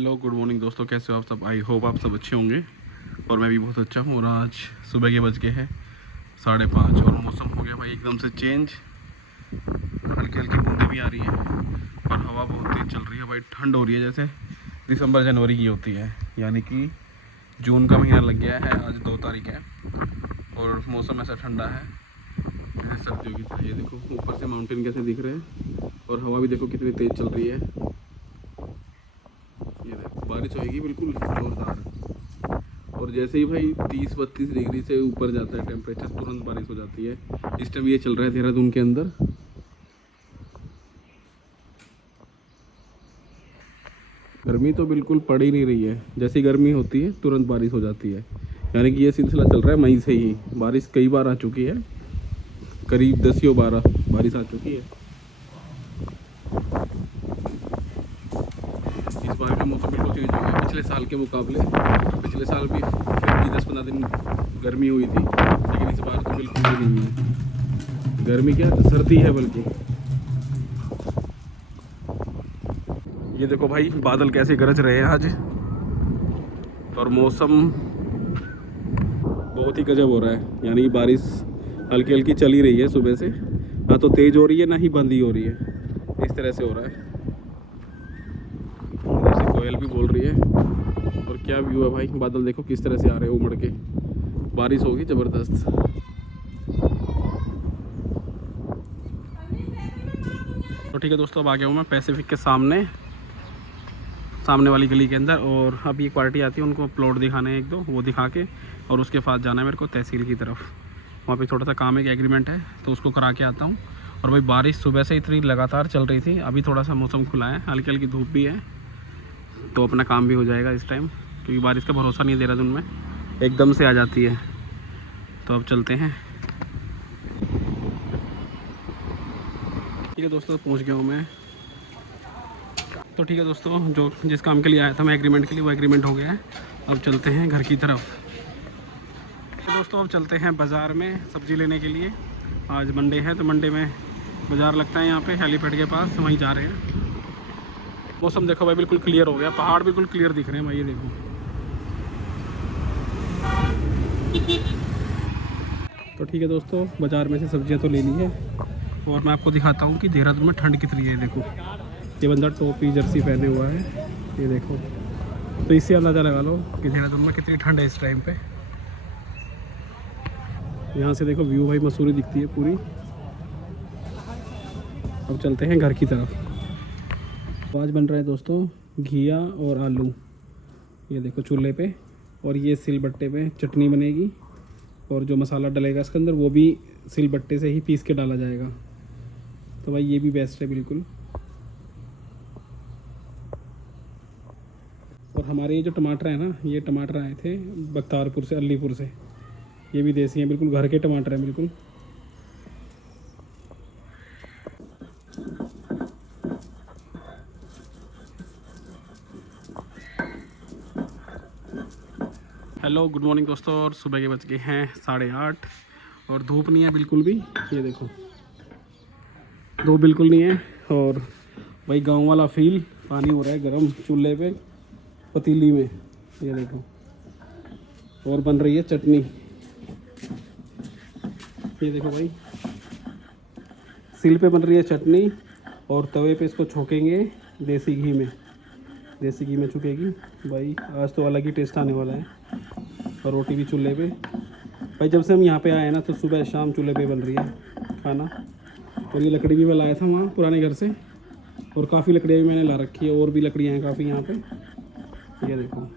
Hello good morning दोस्तों, कैसे हो आप सब। आई होप आप सब अच्छे होंगे और मैं भी बहुत अच्छा हूँ। और आज सुबह के बज गए हैं 5:30 और मौसम हो गया भाई एकदम से चेंज। हल्की हल्की बूंदें भी आ रही हैं और हवा बहुत तेज़ चल रही है भाई। ठंड हो रही है जैसे दिसंबर जनवरी की होती है, यानी कि जून का महीना लग गया है। आज 2 तारीख है और मौसम ऐसा ठंडा है जैसे सर्दियों की तरह। ये देखो ऊपर से माउंटेन कैसे दिख रहे हैं और हवा भी देखो कितनी तेज़ चल रही है। ये देखो बारिश होएगी बिल्कुल ज़ोरदार। और जैसे ही भाई 30-32 डिग्री से ऊपर जाता है टेम्परेचर, तुरंत बारिश हो जाती है। इस टाइम ये चल रहा है देहरादून के अंदर। गर्मी तो बिल्कुल पड़ ही नहीं रही है। जैसी गर्मी होती है तुरंत बारिश हो जाती है, यानी कि ये सिलसिला चल रहा है मई से ही। बारिश कई बार आ चुकी है, करीब 10 या 12 बारिश आ चुकी है। इस बार का मौसम बिल्कुल चेंज हो गया पिछले साल के मुकाबले। पिछले साल भी फिर भी 10-15 दिन गर्मी हुई थी, लेकिन इस बार तो बिल्कुल भी नहीं है गर्मी, क्या सर्दी है बल्कि। ये देखो भाई बादल कैसे गरज रहे हैं आज, और मौसम बहुत ही गजब हो रहा है। यानी बारिश हल्की हल्की चल ही रही है सुबह से, ना तो तेज़ हो रही है ना ही बंद ही हो रही है। इस तरह से हो रहा है। इधर से कोयल भी बोल रही है। और क्या व्यू है भाई, बादल देखो किस तरह से आ रहे हैं उमड़ के। बारिश होगी ज़बरदस्त। तो ठीक है दोस्तों, अब आ गया हूँ मैं पैसिफिक के सामने वाली गली के अंदर। और अभी एक पार्टी आती है, उनको प्लॉट दिखाने हैं एक दो, वो दिखा के और उसके बाद जाना है मेरे को तहसील की तरफ। वहाँ पे थोड़ा सा काम है, एग्रीमेंट है, तो उसको करा के आता हूँ। और भाई बारिश सुबह से इतनी लगातार चल रही थी, अभी थोड़ा सा मौसम खुला है, हल्की हल्की धूप भी है, तो अपना काम भी हो जाएगा इस टाइम, क्योंकि बारिश का भरोसा नहीं है देहरादून में, एकदम से आ जाती है। तो अब चलते हैं। ठीक है दोस्तों, पहुँच गया हूँ मैं। तो ठीक है दोस्तों, जो जिस काम के लिए आया था मैं एग्रीमेंट के लिए, वो एग्रीमेंट हो गया है। अब चलते हैं घर की तरफ। तो दोस्तों अब चलते हैं बाज़ार में सब्ज़ी लेने के लिए। आज मंडे है, तो मंडे में बाज़ार लगता है यहाँ पे हेलीपैड के पास, वहीं जा रहे हैं। मौसम देखो भाई बिल्कुल क्लियर हो गया, पहाड़ बिल्कुल क्लियर दिख रहे हैं भाई, ये देखो। तो ठीक है दोस्तों, बाज़ार में से सब्जियाँ तो ले ली है और मैं आपको दिखाता हूँ कि देहरादून में ठंड कितनी है। देखो ये बंदा टोपी जर्सी पहने हुआ है, ये देखो। तो इससे अंदाज़ा लगा लो कि देहरादून में कितनी ठंड है इस टाइम पे। यहाँ से देखो व्यू भाई, मसूरी दिखती है पूरी। अब चलते हैं घर की तरफ। आज बन रहा है दोस्तों घिया और आलू, ये देखो चूल्हे पे। और ये सिलबट्टे पे चटनी बनेगी, और जो मसाला डलेगा इसके अंदर वो भी सिलबट्टे से ही पीस के डाला जाएगा। तो भाई ये भी बेस्ट है बिल्कुल। और हमारे ये जो टमाटर है ना, ये टमाटर आए थे बख्तारपुर से, अलीपुर से। ये भी देसी हैं, बिल्कुल घर के टमाटर हैं बिल्कुल। हेलो गुड मॉर्निंग दोस्तों, और सुबह के बज गए हैं 8:30 और धूप नहीं है बिल्कुल भी। ये देखो धूप बिल्कुल नहीं है। और भाई गांव वाला फील, पानी हो रहा है गर्म चूल्हे पे पतीली में, ये देखो। और बन रही है चटनी, ये देखो भाई सिल पे बन रही है चटनी, और तवे पे इसको छोकेंगे देसी घी में। देसी घी में छुकेगी भाई, आज तो अलग ही टेस्ट आने वाला है। और रोटी भी चूल्हे पे। भाई जब से हम यहाँ पे आए हैं ना, तो सुबह शाम चूल्हे पे बन रही है खाना। और ये लकड़ी भी मैं लाया था वहाँ पुराने घर से, और काफ़ी लकड़ियाँ भी मैंने ला रखी है, और भी लकड़ियाँ हैं काफ़ी यहाँ पे। ये देखो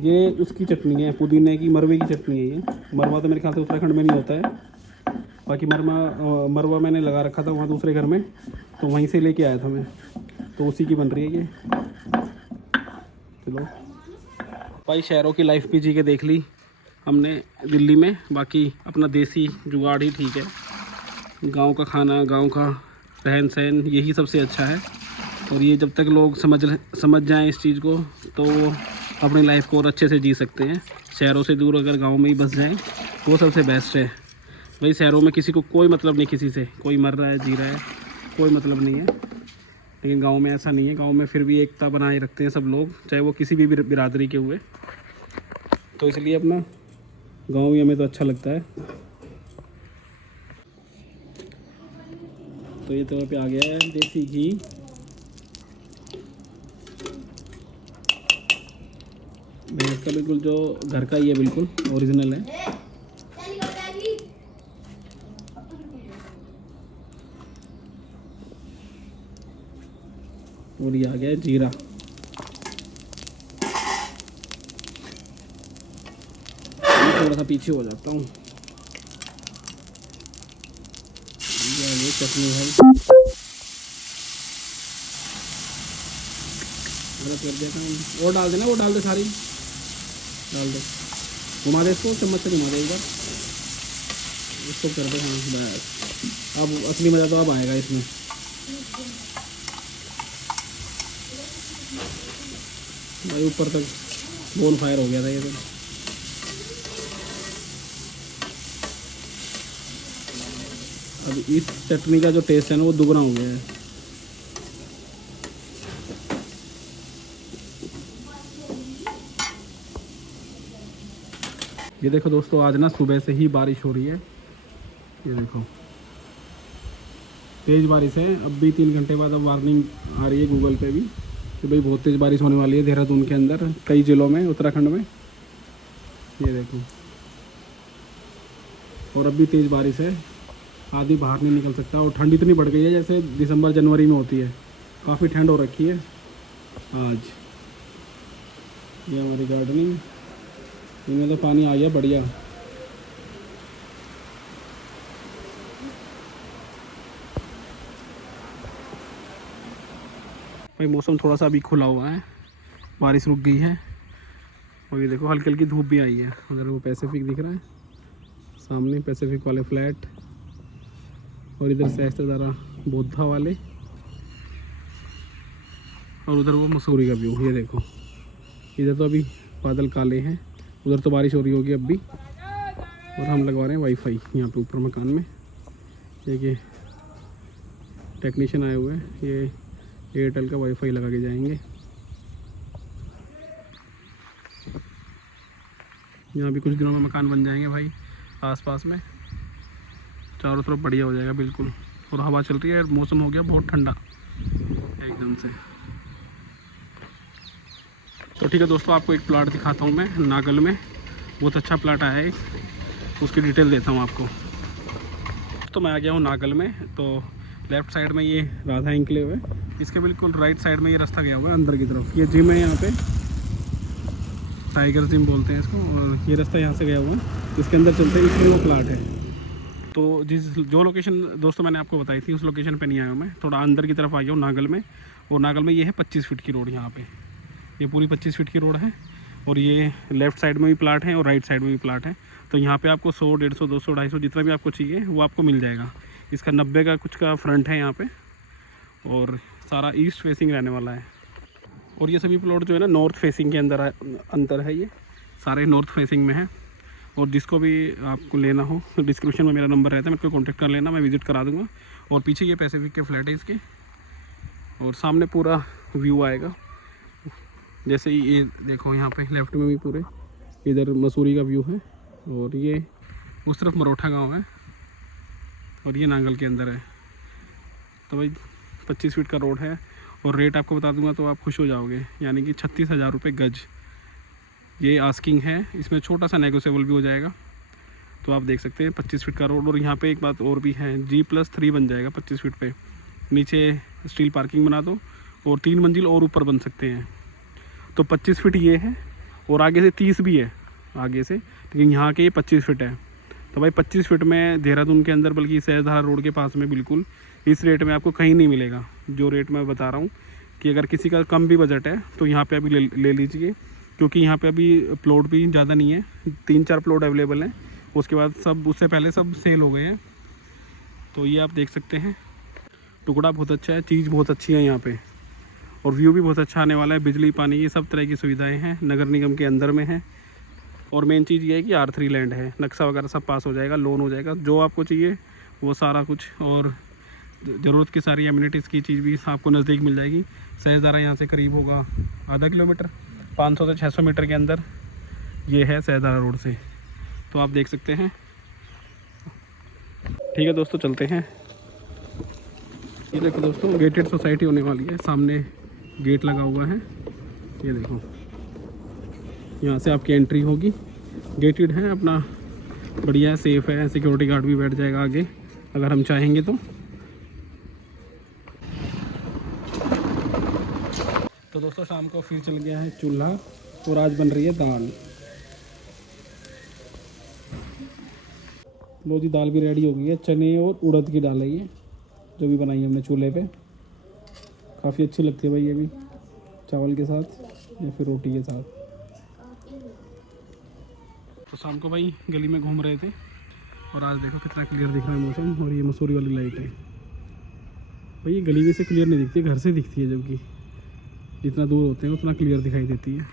ये उसकी चटनी है, पुदीने की, मरवे की चटनी है ये। मरवा तो मेरे ख्याल से उत्तराखंड में नहीं होता है, बाकी मरवा मैंने लगा रखा था वहाँ दूसरे घर में, तो वहीं से लेके आया था मैं, तो उसी की बन रही है ये। चलो भाई शहरों की लाइफ भी जी के देख ली हमने दिल्ली में, बाकी अपना देसी जुगाड़ ही ठीक है। गांव का खाना, गांव का रहन सहन, यही सबसे अच्छा है। और ये जब तक लोग समझ जाएं इस चीज़ को, तो वो अपनी लाइफ को और अच्छे से जी सकते हैं। शहरों से दूर अगर गांव में ही बस जाएं, वो सबसे बेस्ट है। भाई शहरों में किसी को कोई मतलब नहीं, किसी से कोई मर रहा है जी रहा है, कोई मतलब नहीं है। लेकिन गांव में ऐसा नहीं है। गांव में फिर भी एकता बनाए रखते हैं सब लोग, चाहे वो किसी भी बिरादरी के हुए। तो इसलिए अपना गांव ही हमें तो अच्छा लगता है। तो ये तवे पे आ गया है देसी घी। भैंस का बिल्कुल जो घर का ही है, बिल्कुल ओरिजिनल है। और ये आ गया जीरा। थोड़ा सा पीछे हो जाता हूँ। ये चटनी है, गलत कर देता हूँ। और डाल देना, वो डाल दे, सारी डाल दे। घुमा दे इसको, चम्मच से घुमा दे एक बार, इसको कर दे। हाँ बस, अब असली मज़ा तो अब आएगा इसमें। भाई ऊपर तक बोन फायर हो गया था ये तो। अब इस चटनी का जो टेस्ट है ना वो दुगना हो गया है। ये देखो दोस्तों, आज ना सुबह से ही बारिश हो रही है। ये देखो तेज़ बारिश है। अब भी 3 घंटे बाद अब वार्निंग आ रही है गूगल पे भी कि भाई बहुत तेज़ बारिश होने वाली है देहरादून के अंदर, कई ज़िलों में, उत्तराखंड में। ये देखो, और अब भी तेज़ बारिश है, आदमी बाहर नहीं निकल सकता। और ठंड इतनी बढ़ गई है जैसे दिसंबर जनवरी में होती है। काफ़ी ठंड हो रखी है आज। ये हमारी गार्डनिंग, इनमें तो पानी आ गया बढ़िया। भाई मौसम थोड़ा सा अभी खुला हुआ है, बारिश रुक गई है। और ये देखो हल्की हल्की धूप भी आई है। उधर वो पैसिफिक दिख रहा है सामने, पैसिफिक वाले फ्लैट। और इधर सहस्त्रधारा बोधा वाले, और उधर वो मसूरी का व्यू। ये देखो, इधर तो अभी बादल काले हैं, उधर तो बारिश हो रही होगी अब भी। और हम लगवा रहे हैं वाईफाई यहाँ पे ऊपर मकान में। देखिए टेक्नीशियन आए हुए हैं, ये एयरटेल का वाईफाई लगा के जाएंगे। यहाँ भी कुछ दिनों में मकान बन जाएंगे भाई आसपास में, चारों तरफ बढ़िया हो जाएगा बिल्कुल। और हवा चल रही है, मौसम हो गया बहुत ठंडा एकदम से। तो ठीक है दोस्तों, आपको एक प्लाट दिखाता हूँ मैं नागल में। बहुत अच्छा प्लाट आया है एक, उसकी डिटेल देता हूँ आपको। तो मैं आ गया हूँ नागल में। तो लेफ़्ट साइड में ये राधा इंक्लेव है, इसके बिल्कुल राइट साइड में ये रास्ता गया हुआ है अंदर की तरफ। ये जिम है यहाँ पे, टाइगर जिम बोलते हैं इसको। और ये रास्ता यहाँ से गया हुआ है, इसके अंदर चलते हैं, इसमें वो प्लाट है। तो जो लोकेशन दोस्तों मैंने आपको बताई थी उस लोकेशन पे नहीं आया हूँ मैं, थोड़ा अंदर की तरफ आ गया हूँ नागल में। और नागल में ये है 25 फीट की रोड। यहाँ पे ये पूरी 25 फीट की रोड है। और ये लेफ़्ट साइड में भी प्लाट है और राइट साइड में भी प्लाट है। तो यहाँ पे आपको 100, 150, 200, 250 जितना भी आपको चाहिए वो आपको मिल जाएगा। इसका 90 का कुछ का फ्रंट है यहाँ पे, और सारा ईस्ट फेसिंग रहने वाला है। और ये सभी प्लॉट जो है ना नॉर्थ फेसिंग के अंदर है। ये सारे नॉर्थ फेसिंग में है। और जिसको भी आपको लेना हो तो डिस्क्रिप्शन में मेरा नंबर रहता है, मेरे को कॉन्टेक्ट कर लेना, मैं विज़िट करा दूँगा। और पीछे ये पैसिफिक के फ्लैट है इसके, और सामने पूरा व्यू आएगा। जैसे ही ये देखो यहाँ पे लेफ़्ट में भी पूरे इधर मसूरी का व्यू है। और ये उस तरफ मरोठा गांव है, और ये नांगल के अंदर है। तो भाई 25 फीट का रोड है। और रेट आपको बता दूंगा तो आप खुश हो जाओगे, यानी कि 36,000 रुपये गज ये आस्किंग है। इसमें छोटा सा नेगोशिएबल भी हो जाएगा। तो आप देख सकते हैं 25 फीट का रोड। और यहाँ पे एक बात और भी है, G+3 बन जाएगा 25 फीट पे। नीचे स्टील पार्किंग बना दो और 3 मंजिल और ऊपर बन सकते हैं। तो 25 फीट ये है, और आगे से 30 भी है आगे से, लेकिन यहाँ के ये 25 फीट है। तो भाई 25 फीट में देहरादून के अंदर, बल्कि सहस्त्रधारा रोड के पास में बिल्कुल इस रेट में आपको कहीं नहीं मिलेगा। जो रेट मैं बता रहा हूँ कि अगर किसी का कम भी बजट है तो यहाँ पे अभी ले लीजिए, क्योंकि यहाँ पे अभी प्लॉट भी ज़्यादा नहीं है, 3-4 प्लॉट अवेलेबल हैं। उसके बाद सब, उससे पहले सब सेल हो गए हैं। तो ये आप देख सकते हैं, टुकड़ा बहुत अच्छा है, चीज़ बहुत अच्छी है यहाँ पे। और व्यू भी बहुत अच्छा आने वाला है। बिजली, पानी, ये सब तरह की सुविधाएँ हैं, नगर निगम के अंदर में है। और मेन चीज़ ये है कि R3 लैंड है, नक्शा वगैरह सब पास हो जाएगा, लोन हो जाएगा, जो आपको चाहिए वो सारा कुछ। और ज़रूरत की सारी एम्यूनिटीज़ की चीज़ भी आपको नज़दीक मिल जाएगी। सहजदारा यहाँ से करीब होगा आधा किलोमीटर, 500 से 600 मीटर के अंदर ये है सहजदारा रोड से, तो आप देख सकते हैं। ठीक है दोस्तों, चलते हैं। ये देखो दोस्तों, गेटेड सोसाइटी होने वाली है, सामने गेट लगा हुआ है, ये देखो, यहाँ से आपकी एंट्री होगी। गेटेड है, अपना बढ़िया है, सेफ़ है, सिक्योरिटी गार्ड भी बैठ जाएगा आगे अगर हम चाहेंगे तो दोस्तों शाम को फिर चल गया है चूल्हा और आज बन रही है दाल। लो जी, दाल भी रेडी हो गई है, चने और उड़द की दाल है ये जो भी बनाई है हमने चूल्हे पे। काफ़ी अच्छी लगती है भाई ये भी, चावल के साथ या फिर रोटी के साथ। तो शाम को भाई गली में घूम रहे थे और आज देखो कितना क्लियर दिख रहा है मौसम, और ये मसूरी वाली लाइट है भाई। ये गली में से क्लियर नहीं दिखती, घर से दिखती है, जबकि जितना दूर होते हैं उतना क्लियर दिखाई देती है।